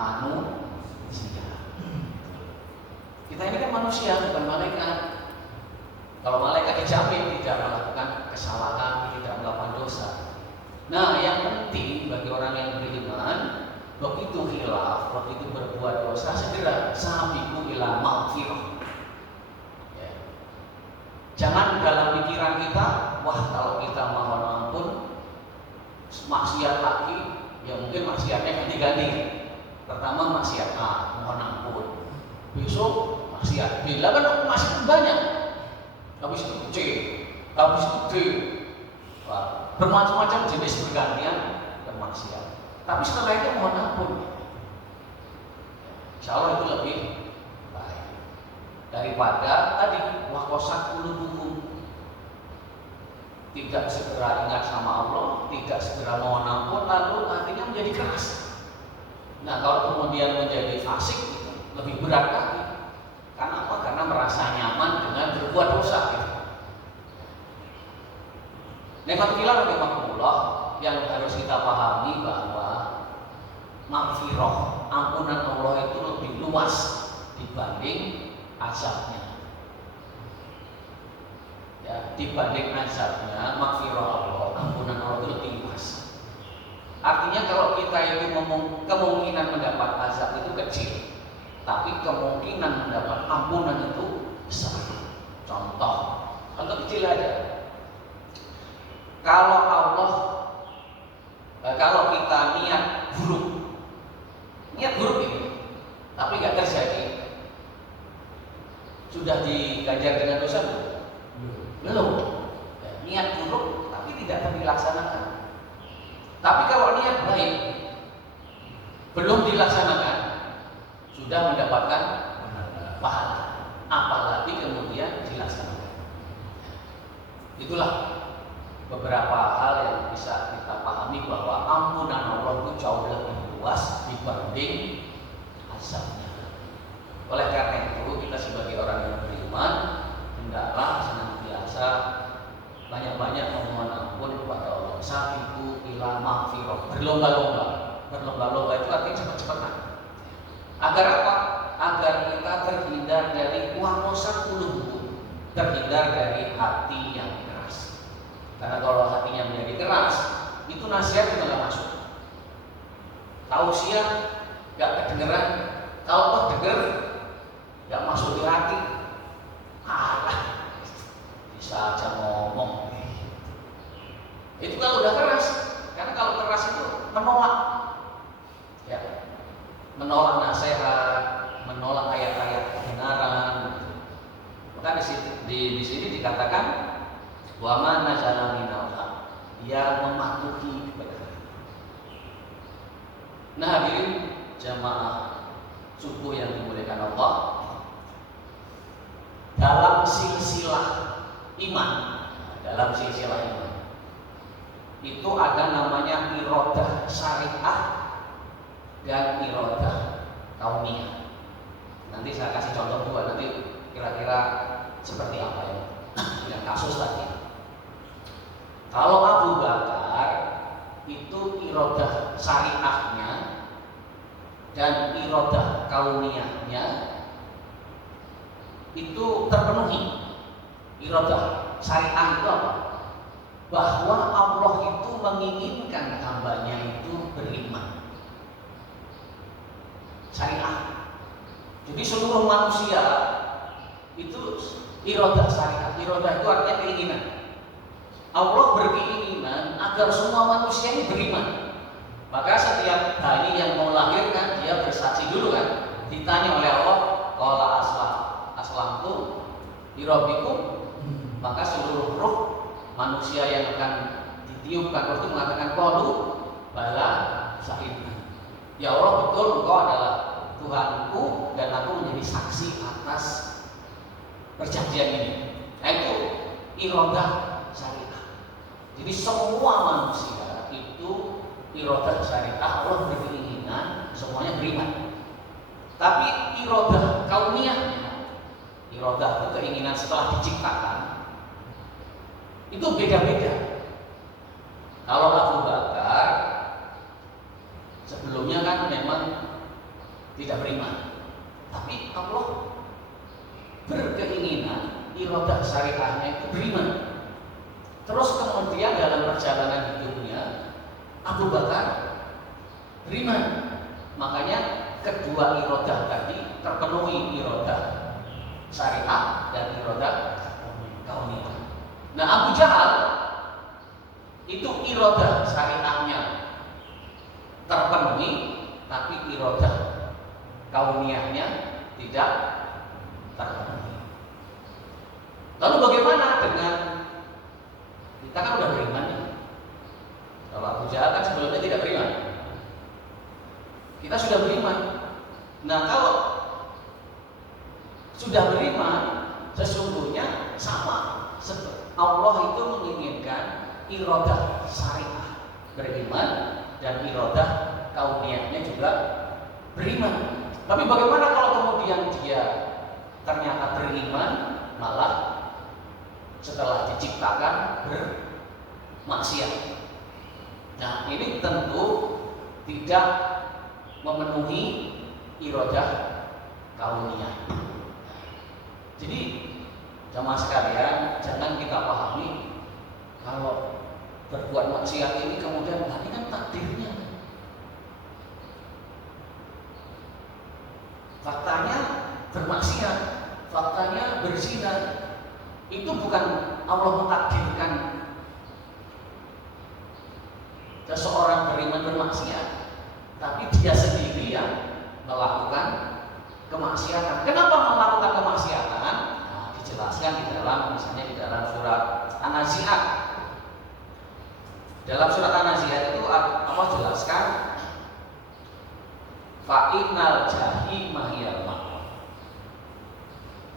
manusia. Kita ini kan manusia, bukan malaikat. Kalau malaikat dijamin tidak melakukan kesalahan, tidak melakukan dosa. Nah, yang penting bagi orang yang beriman, begitu khilaf, begitu berbuat dosa, segera sabiqu ila maghfirah. Ya. Jangan dalam pikiran kita, wah kalau kita mohon ampun, maksiat lagi, ya mungkin maksiatnya ganti-ganti. Pertama maksiat A, mohon ampun. Besok maksiat B, lah kan maksiat banyak. Habis itu C, habis itu D. Wah, bermacam-macam jenis pergantian dan maksiat. Tapi setelah itu mohon ampun. Insya Allah itu lebih baik daripada tadi wakosak qulubuhum, tidak segera ingat sama Allah, tidak segera mohon ampun, lalu hatinya menjadi keras. Nah, kalau kemudian menjadi fasik, lebih berat lagi. Karena apa? Karena merasa nyaman dengan berbuat dosa. Nikmatillah rahimahullah, yang harus kita pahami bahwa maghfirah, ampunan Allah itu lebih luas dibanding azabnya. Ya, dibanding azabnya, maghfirah Allah, ampunan Allah itu lebih luas. Artinya kalau kita itu kemungkinan mendapat azab itu kecil, tapi kemungkinan mendapat ampunan itu besar. Contoh kecil aja. Kalau kita niat buruk ini, tapi nggak terjadi, sudah diganjar dengan dosa belum? Niat buruk tapi tidak dilaksanakan. Tapi kalau niat baik belum dilaksanakan, sudah mendapatkan pahala, apalagi kemudian dilaksanakan. Itulah beberapa hal yang bisa kita pahami bahwa ampunan Allah itu jauh lebih luas dibanding azabnya. Oleh karena itu, kita sebagai orang yang beriman hendaklah senantiasa banyak-banyak memohon ampun kepada Allah. Sabiqu ila maghfirah, berlomba-lomba itu artinya cepat-cepatan. Agar apa? Agar kita terhindar dari wakosak qulubuhum, terhindar dari hati yang keras. Karena kalau hatinya menjadi keras, itu nasihat juga nggak masuk. Tausiah nggak kedengeran, kalau denger nggak masuk di hati. Bisa aja ngomong. Itu kalau udah keras, karena kalau keras itu menolak, ya, menolak nasihat, menolak ayat-ayat kebenaran. Maka di sini dikatakan wa man nazala minal haq, dia mematuhi kebenaran. Nah, hadirin jamaah subuh yang dimuliakan Allah, dalam silsilah iman, itu ada namanya irodah syariah dan irodah kauniyah. Nanti saya kasih contoh dua, nanti kira-kira seperti apa ya dengan kasus tadi. Kalau Abu Bakar itu irodah syariahnya dan irodah kauniyahnya itu terpenuhi. Irodah syariah itu apa? Bahwa Allah itu menginginkan hambanya itu beriman. Syariah. Jadi seluruh manusia itu irodah syariah. Irodah itu artinya keinginan. Allah berkeinginan agar semua manusia ini beriman. Maka setiap bayi yang mau lahirkan, dia bersaksi dulu kan. Ditanya oleh Allah, qala aslamtu lirabbikum. Maka seluruh roh manusia yang akan ditiupkan roh itu mengatakan qalu bala syahidna. Ya Allah, betul engkau adalah Tuhanku dan aku menjadi saksi atas perjanjian ini. Nah, itu irodah syariah. Jadi semua manusia itu irodah syariah, Allah berkeinginan semuanya beriman. Tapi irodah kauniyahnya, irodah itu keinginan setelah diciptakan, itu beda-beda. Kalau Abu Bakar sebelumnya kan memang tidak beriman. Tapi Allah berkeinginan iradah syariahnya itu beriman. Terus kemudian dalam perjalanan hidupnya Abu Bakar beriman. Makanya kedua iradah tadi terpenuhi, iradah syariah dan iradah kauniyah. Nah, Abu Jahal itu iradah syariahnya terpenuhi, tapi iradah kauniyahnya tidak terpenuhi. Lalu bagaimana dengan kita kan udah beriman nih? Kalau Abu Jahal kan sebelumnya tidak beriman. Kita sudah beriman. Nah, kalau sudah beriman, sesungguhnya sama. Allah itu menginginkan iradah syariah beriman dan iradah kauniyahnya juga beriman. Tapi bagaimana kalau kemudian dia ternyata beriman malah setelah diciptakan bermaksiat? Nah, ini tentu tidak memenuhi iradah kauniyah. Jadi jamaah sekalian, jangan kita pahami kalau berbuat maksiat ini kemudian ini kan takdirnya. Faktanya bermaksiat, faktanya berzina, itu bukan Allah mentakdirkan seseorang beriman bermaksiat, tapi dia sendiri yang melakukan kemaksiatan. Kenapa melakukan kemaksiatan? Nah, dijelaskan di dalam, misalnya di dalam surat An-Nazi'at. Dalam surat An-Nazi'at itu Allah jelaskan fa'innal jahimah hiyal ma'wa.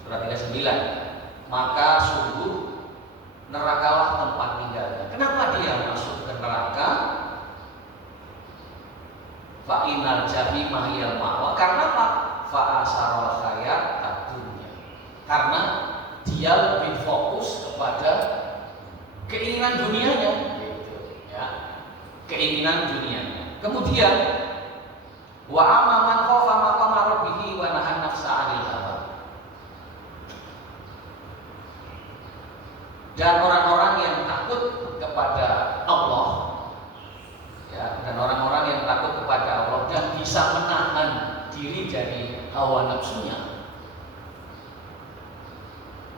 Surat 39. Maka sungguh nerakalah tempat tinggalnya. Kenapa dia masuk ke neraka? Fa'innal jahimah hiyal ma'wa. Karena apa? Fa'asarul hayat ad-dunya. Karena dia lebih fokus kepada keinginan dunianya, gitu, ya. Keinginan dunianya. Kemudian wa amaman khafa maqama rabbih wa nahan nafsa 'anil hawa. Dan orang-orang yang takut kepada Allah, ya, dan orang-orang yang takut kepada Allah dan bisa menahan diri dari hawa nafsunya,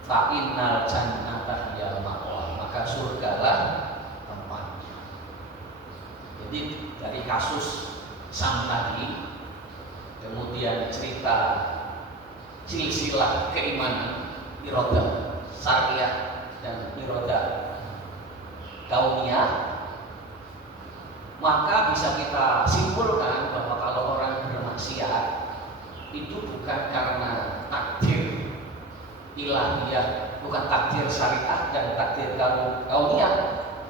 fa innal jannata hiyal ma'wa, maka surgalah tempatnya. Jadi dari kasus Sam tadi, kemudian cerita silsilah keimanan, iradah syariah dan iradah kauniyah, maka bisa kita simpulkan bahwa kalau orang bermaksiat itu bukan karena takdir ilahiyah, bukan takdir syariah dan takdir kauniyah,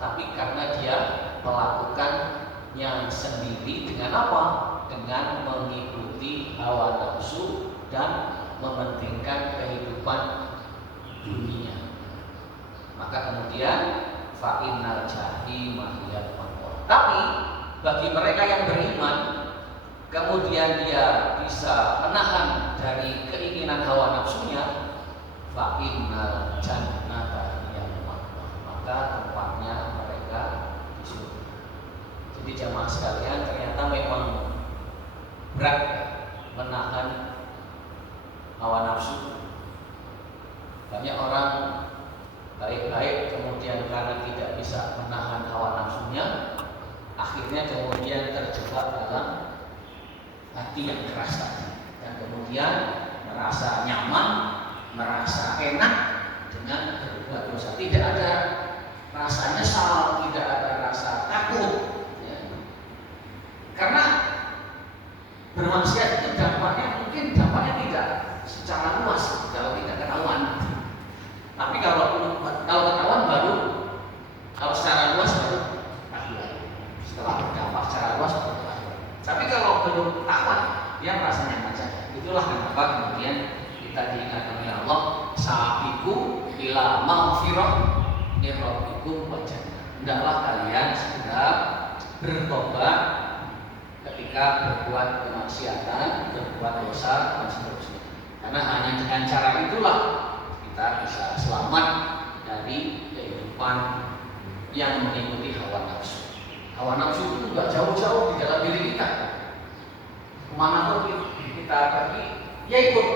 tapi karena dia melakukannya sendiri dengan apa? Dengan mengikuti hawa nafsu dan mementingkan kehidupan dunia. Maka kemudian fa'innal jahimah hiyal ma'wa. Tapi bagi mereka yang beriman, kemudian dia bisa menahan dari keinginan hawa nafsunya, fa'innal jannata hiyal ma'wa, maka tempatnya mereka di surga. Jadi jamaah sekalian, ternyata memang berat menahan hawa nafsu. Banyak orang baik-baik kemudian karena tidak bisa menahan hawa nafsunya, akhirnya kemudian terjebak dalam hati yang keras tadi, dan kemudian merasa nyaman, merasa enak dengan berbuat dosa. Tidak ada rasa nyesal, tidak ada rasa takut, ya. Karena bermaksiat itu dampaknya mungkin tidak secara luas kalau tidak ketahuan. Tapi kalau ketahuan baru, kalau secara luas baru ketahuan. Setelah berdampak secara luas baru ketahuan. Tapi kalau belum ketahuan, dia merasa nyaman saja. Itulah kenapa kemudian kita diingatkan oleh Allah, sabiqu ila maghfirah min rabbikum wa jannah. Hendaklah kalian segera bertobat ke ketika berbuat kemaksiatan, berbuat dosa dan seterusnya. Karena hanya dengan cara itulah kita bisa selamat dari kehidupan yang mengikuti hawa nafsu. Hawa nafsu itu nggak jauh-jauh di dalam diri kita. Kemana pun kita pergi, ya ikut.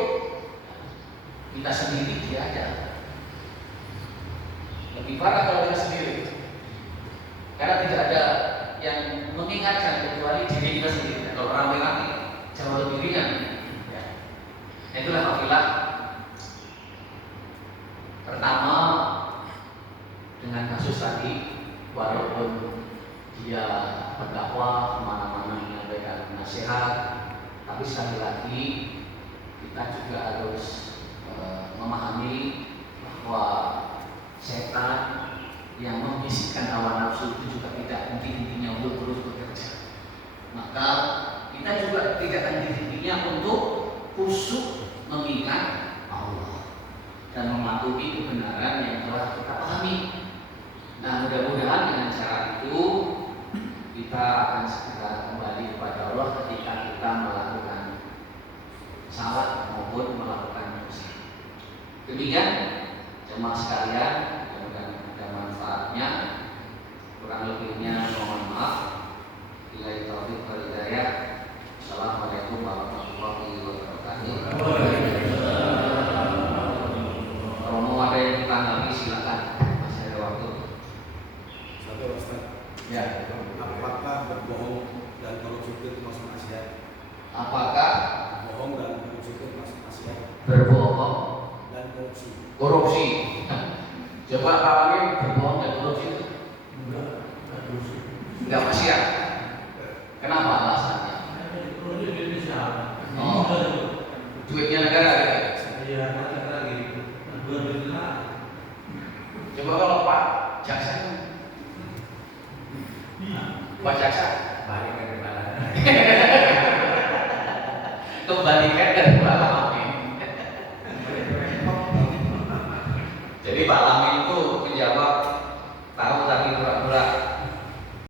Kita sendiri dia ada. Lebih parah kalau kita sendiri. Karena tidak ada yang mengingatkan kecuali diri kita sendiri. Kalau ramai-ramai jauh lebih ringan. Ya. Itulah kafilah. Pertama, dengan kasus tadi, walaupun dia berdakwah kemana-mana menyampaikan nasihat, tapi sekali lagi kita juga harus memahami bahwa setan yang membisikkan hawa nafsu itu juga tidak henti-hentinya untuk terus bekerja. Maka kita juga tidak henti-hentinya untuk khusyuk mengingat Allah dan mematuhi kebenaran yang telah kita pahami. Nah, mudah-mudahan dengan cara itu kita akan segera kembali kepada Allah ketika kita melakukan salah maupun melakukan dosa. Demikian jemaah sekalian, mudah-mudahan ada manfaatnya. Kurang lebihnya mohon maaf. Billahi taufiq wal hidayah. Assalamualaikum warahmatullahi wabarakatuh. Kalau mau ada yang ditanggapi silakan, masih ada waktu. Satu Ustaz. Ya. Apakah berbohong dan korupsi itu termasuk maksiat? Apakah Bohong dan korupsi itu termasuk maksiat? berbohong Dan korupsi. korupsi? Coba kalian berbohong dan korupsi itu enggak maksiat. Kenapa alasannya? Oh, duitnya negara gitu. Coba kalau Pak Jaksa, Pak Jaksa, balikan ke mana? kembalikan ke Pak Lamin. Jadi Pak Lamin